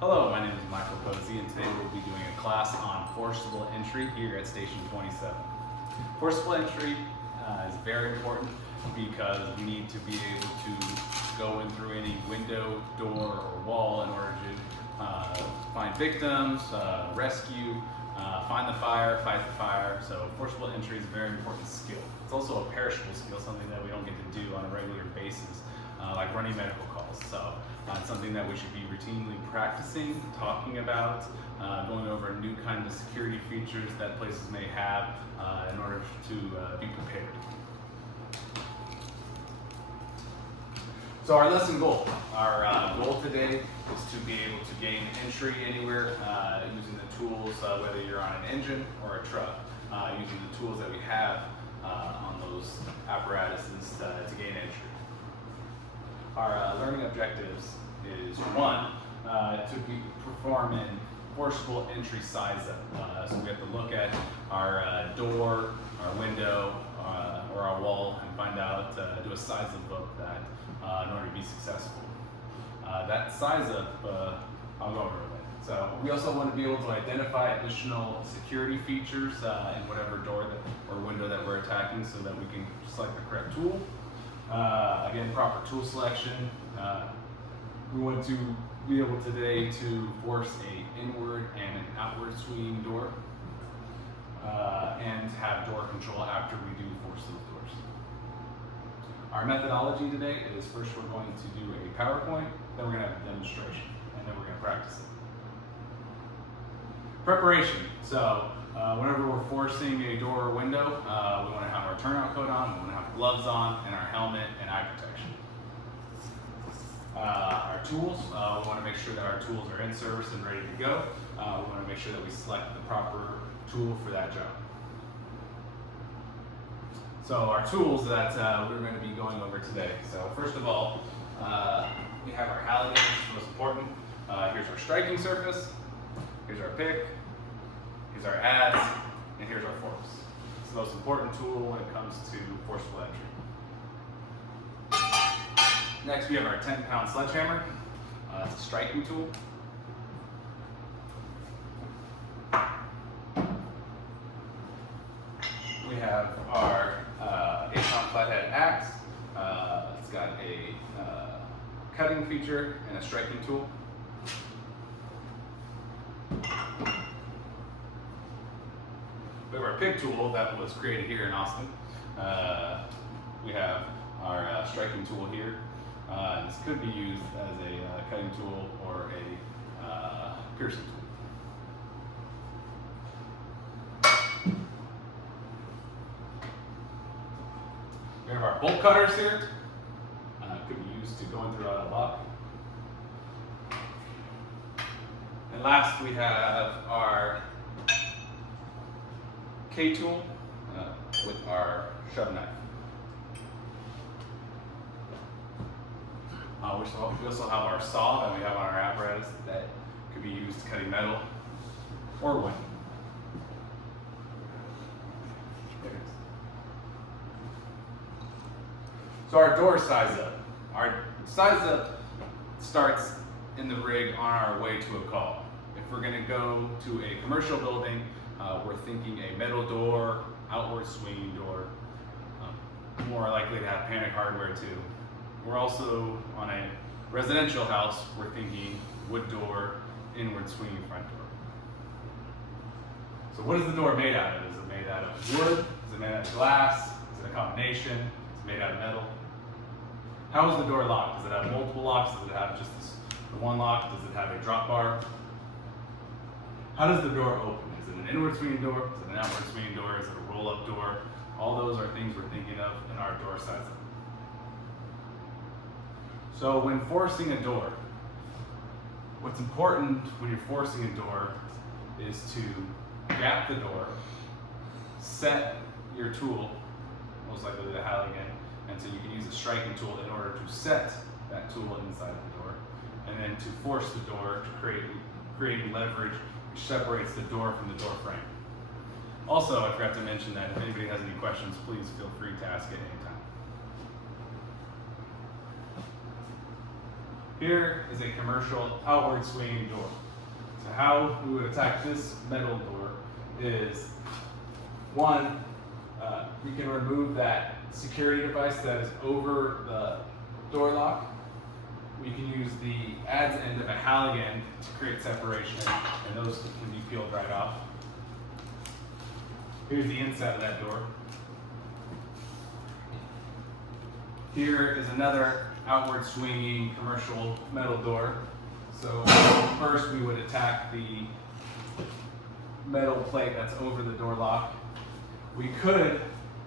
Hello, my name is Michael Posey, and today we'll be doing a class on forcible entry here at Station 27. Forcible entry is very important because we need to be able to go in through any window, door, or wall in order to find victims, rescue, find the fire, fight the fire. So forcible entry is a very important skill. It's also a perishable skill, something that we don't get to do on a regular basis, like running medical calls. So it's something that we should be routinely practicing, talking about, going over new kinds of security features that places may have in order to be prepared. So our lesson goal. Our goal today is to be able to gain entry anywhere using the tools, whether you're on an engine or a truck, using the tools that we have on those apparatuses to gain entry. Our learning objectives is one, to perform an forcible entry size up. So we have to look at our door, our window, or our wall and find out, do a size up of that in order to be successful. That size up, I'll go over it later. So we also want to be able to identify additional security features in whatever door or window that we're attacking so that we can select the correct tool. Again, proper tool selection. We want to be able today to force a inward and an outward swinging door and have door control after we do force those doors. Our methodology today is first we're going to do a PowerPoint, then we're going to have a demonstration, and then we're going to practice it. Preparation. So whenever we're forcing a door or window, we want to have our turnout coat on, we want to have gloves on, and our helmet and eye protection. Our tools, we want to make sure that our tools are in service and ready to go. We want to make sure that we select the proper tool for that job. So our tools that we're going to be going over today. So first of all, we have our halligan, which is the most important. Here's our striking surface, here's our pick, here's our adze, and here's our force. It's the most important tool when it comes to forcible entry. Next, we have our 10-pound sledgehammer. It's a striking tool. We have our 8-pound flathead axe. It's got a cutting feature and a striking tool. We have our pig tool that was created here in Austin. We have our striking tool here. This could be used as a cutting tool or a piercing tool. We have our bolt cutters here. Could be used to go in through a lock. And last, we have our K-tool with our shove knife. We also have our saw that we have on our apparatus that could be used cutting metal or wood. So our door size up. Our size up starts in the rig on our way to a call. If we're going to go to a commercial building, we're thinking a metal door, outward swinging door, more likely to have panic hardware too. We're also on a residential house, we're thinking wood door, inward swinging front door. So what is the door made out of? Is it made out of wood? Is it made out of glass? Is it a combination? Is it made out of metal? How is the door locked? Does it have multiple locks? Does it have just the one lock? Does it have a drop bar? How does the door open? Is it an inward swinging door? Is it an outward swinging door? Is it a roll-up door? All those are things we're thinking of in our door size. So when forcing a door, what's important when you're forcing a door is to gap the door, set your tool, most likely the halligan, and so you can use a striking tool in order to set that tool inside the door, and then to force the door to creating leverage which separates the door from the door frame. Also, I forgot to mention that if anybody has any questions, please feel free to ask at any time. Here is a commercial outward swinging door. So how we would attack this metal door is, one, we can remove that security device that is over the door lock. We can use the adz end of a Halligan to create separation, and those can be peeled right off. Here's the inside of that door. Here is another outward swinging commercial metal door. So first we would attack the metal plate that's over the door lock. We could,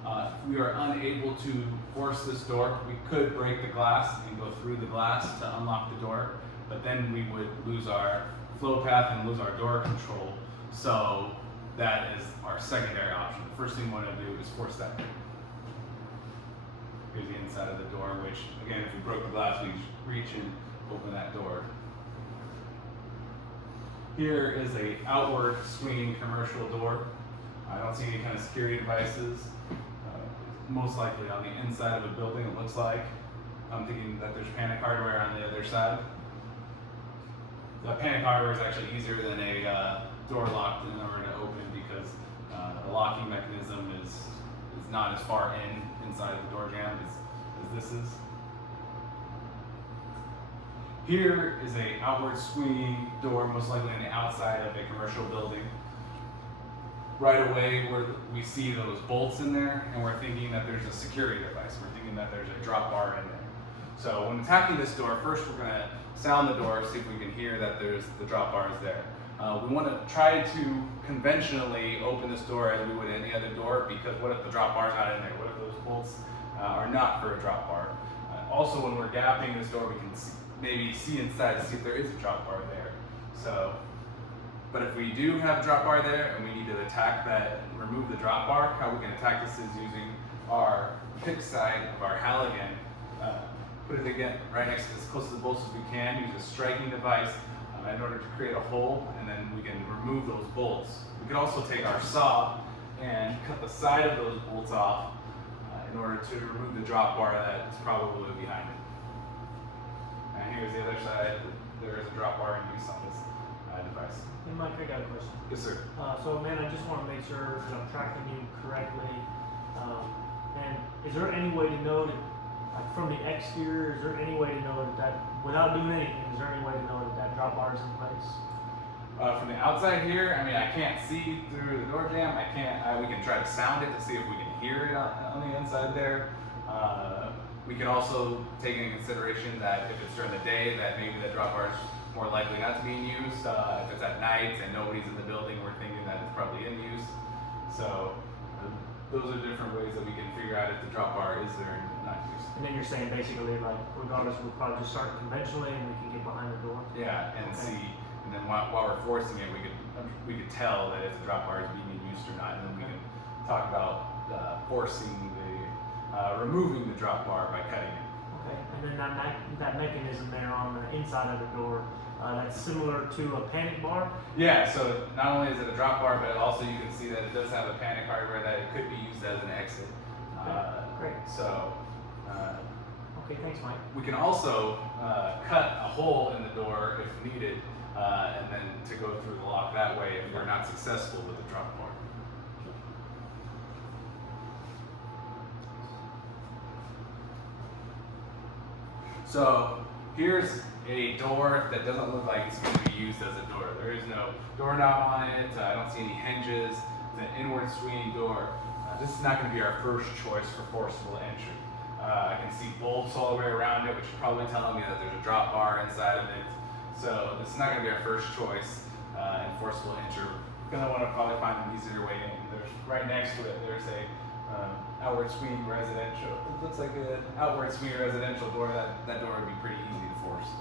if we are unable to force this door, we could break the glass and go through the glass to unlock the door, but then we would lose our flow path and lose our door control. So that is our secondary option. The first thing we want to do is force that. Here's the inside of the door, which, again, if we broke the glass, we reach and open that door. Here is a outward swinging commercial door. I don't see any kind of security devices. Most likely on the inside of a building, it looks like. I'm thinking that there's panic hardware on the other side. The panic hardware is actually easier than a door lock in order to open, because the locking mechanism is not as far inside the door jamb as this is. Here is a outward swinging door, most likely on the outside of a commercial building. Right away, we see those bolts in there, and we're thinking that there's a security device. We're thinking that there's a drop bar in there. So when attacking this door, first we're going to sound the door, see if we can hear that there's the drop bar is there. We want to try to conventionally open this door as we would any other door, because what if the drop bar is not in there? What if those bolts are not for a drop bar? Also, when we're gapping this door, we can maybe see inside to see if there is a drop bar there. So, but if we do have a drop bar there and we need to attack that, remove the drop bar, how we can attack this is using our pick side of our Halligan. Put it again right next to as close to the bolts as we can, use a striking device in order to create a hole, and then we can remove those bolts. We can also take our saw and cut the side of those bolts off in order to remove the drop bar that is probably behind it. And here's the other side. There is a drop bar in use on this device. Hey Mike, I got a question. Yes, sir. So man, I just want to make sure that I'm tracking you correctly. And is there any way to know that, like from the exterior, is there any way to know that without doing anything, is there any way to know that drop bar is in place? From the outside here, I mean, I can't see through the door jamb. I can't. We can try to sound it to see if we can hear it on the inside there. We can also take into consideration that if it's during the day, that maybe the drop bar is more likely not to be in use. If it's at night and nobody's in the building, we're thinking that it's probably in use. So those are different ways that we can figure out if the drop bar is there and not used. And then you're saying basically, like, regardless, we'll probably just start conventionally and we can get behind the door? Yeah, and see, and then while we're forcing it, we could tell that if the drop bar is being used or not, and then we can talk about forcing removing the drop bar by cutting it. Okay, and then that mechanism there on the inside of the door, that's similar to a panic bar? Yeah, so not only is it a drop bar, but also you can see that it does have a panic hardware that it could be used as an exit. Great. So, okay, thanks Mike. we can also cut a hole in the door if needed, and then to go through the lock that way if we're not successful with the drop bar. So here's a door that doesn't look like it's going to be used as a door. There is no doorknob on it. I don't see any hinges. It's an inward swinging door. This is not going to be our first choice for forcible entry. I can see bolts all the way around it, which is probably telling me that there's a drop bar inside of it. So this is not going to be our first choice in forcible entry. We're going to want to probably find an easier way in. There's right next to it, there's a outward swinging residential. It looks like an outward swinging residential door. That door would be pretty easy to force.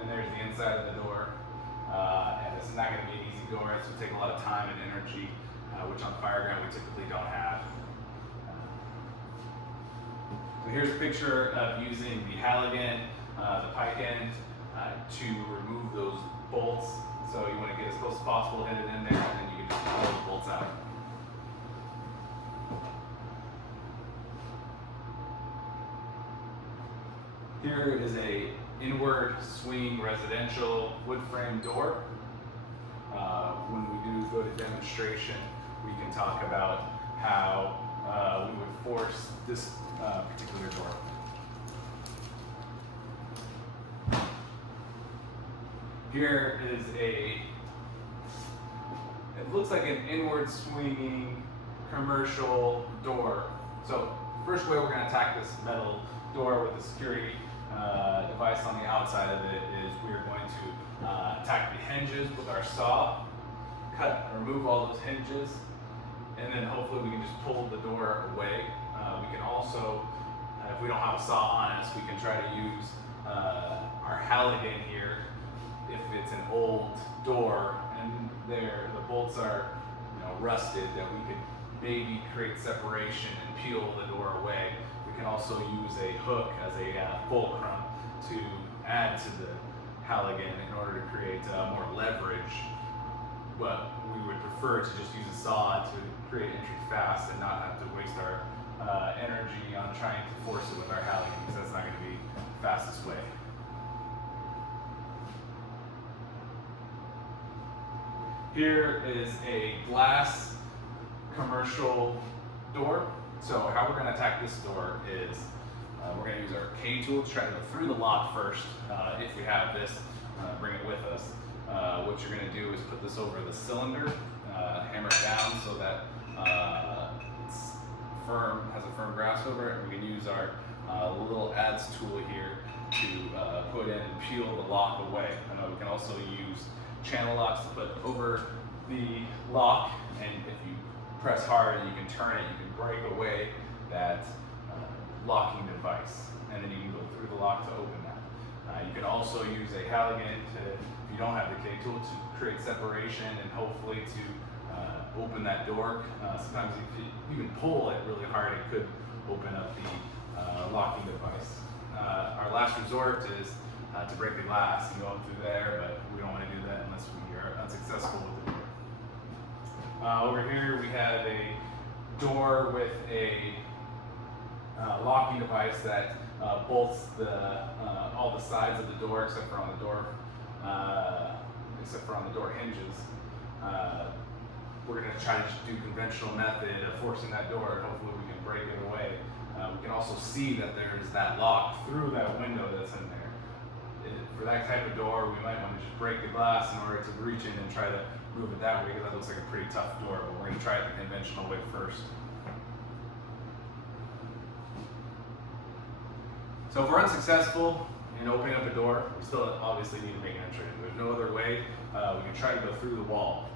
And there's the inside of the door. And this is not going to be an easy door. It's going to take a lot of time and energy, which on fire ground we typically don't have. So here's a picture of using the Halligan, the pike end, to remove those bolts. So you want to get as close as possible, hit it in there, and then you can just pull those bolts out. Here is a inward swing residential wood frame door. When we do go to demonstration, we can talk about how we would force this particular door. Here is it looks like an inward swinging commercial door. So first way we're going to attack this metal door with a security device on the outside of it is we're going to attack the hinges with our saw, cut or remove all those hinges, and then hopefully we can just pull the door away. We can also, if we don't have a saw on us, we can try to use our Halligan here if it's an old door and the bolts are rusted, that we could maybe create separation and peel the door away. We can also use a hook as a fulcrum to add to the Halligan in order to create more leverage, but we would prefer to just use a saw to create entry fast and not have to waste our energy on trying to force it with our Halligan, because that's not going to be the fastest way. Here is a glass commercial door. So how we're going to attack this door is we're going to use our K tool to try to go through the lock first. If we have this, bring it with us. What you're going to do is put this over the cylinder, hammer it down so that it's firm, has a firm grasp over it. We can use our little adze tool here to put in and peel the lock away. We can also use channel locks to put over the lock, and if you press hard and you can turn it, you can break away that locking device, and then you can go through the lock to open that. You can also use a Halligan if you don't have the K tool, to create separation and hopefully to open that door. Sometimes if you can pull it really hard, it could open up the locking device. Our last resort is to break the glass and go up through there, but we don't want to do that unless we are unsuccessful with the door. Over here we have a door with a locking device that bolts all the sides of the door except for on the door hinges. We're going to try to do conventional method of forcing that door, and hopefully we can break it away. We can also see that there's that lock through that window that's in there. For that type of door, we might want to just break the glass in order to reach in and try to move it that way, because that looks like a pretty tough door, but we're going to try it the conventional way first. So if we're unsuccessful in opening up a door, we still obviously need to make an entry. There's no other way. We can try to go through the wall,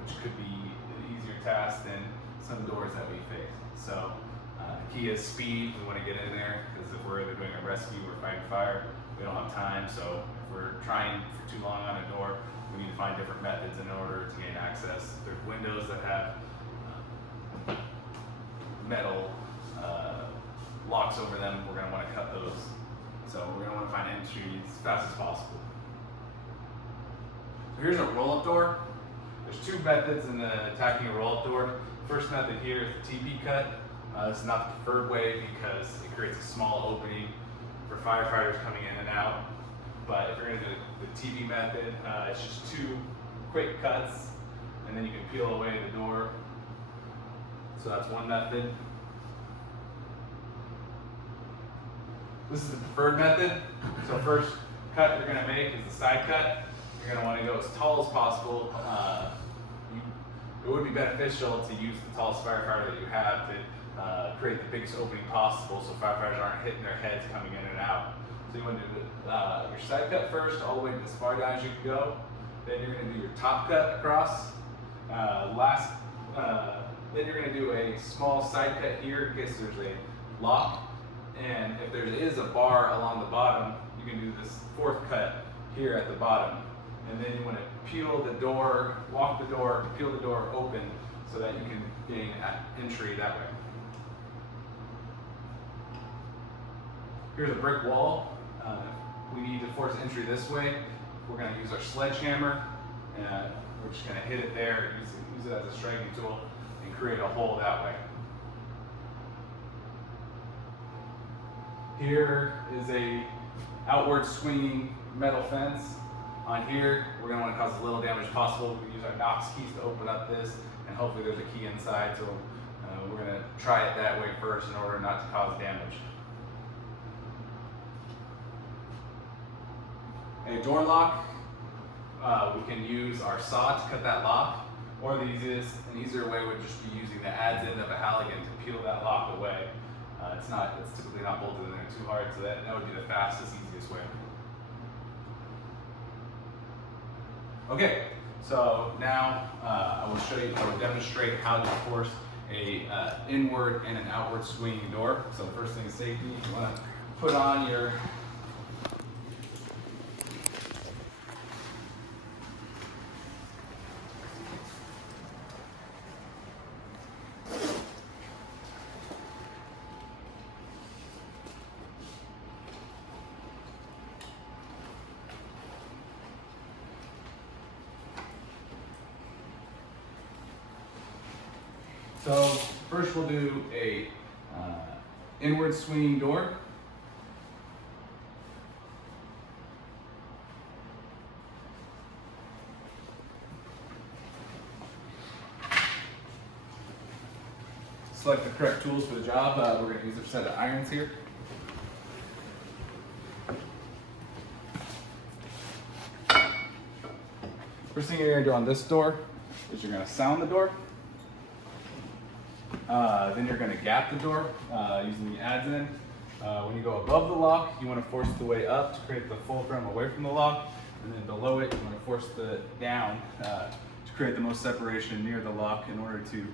which could be an easier task than some doors that we face. So the key is speed. We want to get in there, because if we're either doing a rescue or fighting fire, we don't have time. So if we're trying for too long on a door, we need to find different methods in order to gain access. There's windows that have metal locks over them. We're going to want to cut those. So we're going to want to find entry as fast as possible. So here's a roll-up door. There's two methods in attacking a roll-up door. First method here is the TP cut. This is not the preferred way because it creates a small opening for firefighters coming in and out. But if you're going to do the TP method, it's just two quick cuts, and then you can peel away the door. So that's one method. This is the preferred method. So first cut you're going to make is the side cut. You're going to want to go as tall as possible. It would be beneficial to use the tallest firefighter that you have to create the biggest opening possible, so firefighters aren't hitting their heads coming in and out. So you want to do your side cut first, all the way as far down as you can go. Then you're going to do your top cut across. Then you're going to do a small side cut here in case there's a lock. And if there is a bar along the bottom, you can do this fourth cut here at the bottom. And then you want to peel the door, walk the door, peel the door open so that you can gain entry that way. Here's a brick wall. We need to force entry this way. We're going to use our sledgehammer. We're just going to hit it there, use it as a striking tool, and create a hole that way. Here is a outward swinging metal fence. On here, we're going to want to cause as little damage as possible. We use our Knox keys to open up this, and hopefully there's a key inside, so we're going to try it that way first in order not to cause damage. A door lock, we can use our saw to cut that lock, or the easier way would just be using the adze end of a Halligan to peel that lock away. It's typically not bolted in there too hard, so that would be the fastest, easiest way. Okay, so now I will demonstrate how to force a inward and an outward swinging door. So first thing is safety. You want to put on your So first we'll do a inward swinging door. Select the correct tools for the job. We're going to use a set of irons here. First thing you're going to do on this door is you're going to sound the door. Then you're going to gap the door using the adze end. When you go above the lock, you want to force the way up to create the fulcrum away from the lock, and then below it, you want to force the down to create the most separation near the lock in order to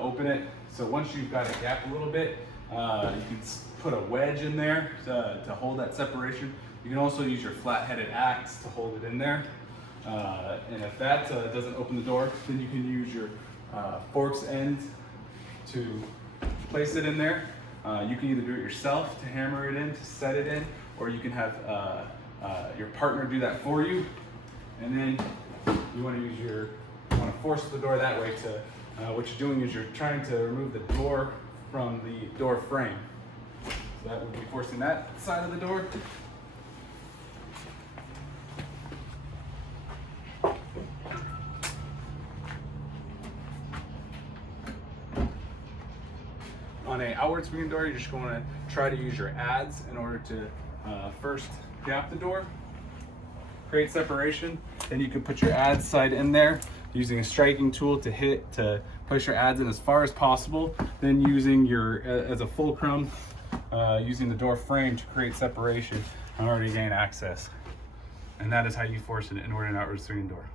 open it. So once you've got it gapped a little bit, you can put a wedge in there to hold that separation. You can also use your flat-headed axe to hold it in there. And if that doesn't open the door, then you can use your fork's end to place it in there. You can either do it yourself to hammer it in, to set it in, or you can have your partner do that for you. And then you want to force the door that way. What you're doing is you're trying to remove the door from the door frame. So that would be forcing that side of the door. On an outward swinging door, you're just going to try to use your adze in order to first gap the door, create separation. Then you can put your adze side in there using a striking tool to push your adze in as far as possible. Then using as a fulcrum, using the door frame to create separation in order to gain access. And that is how you force an inward and outward swinging door.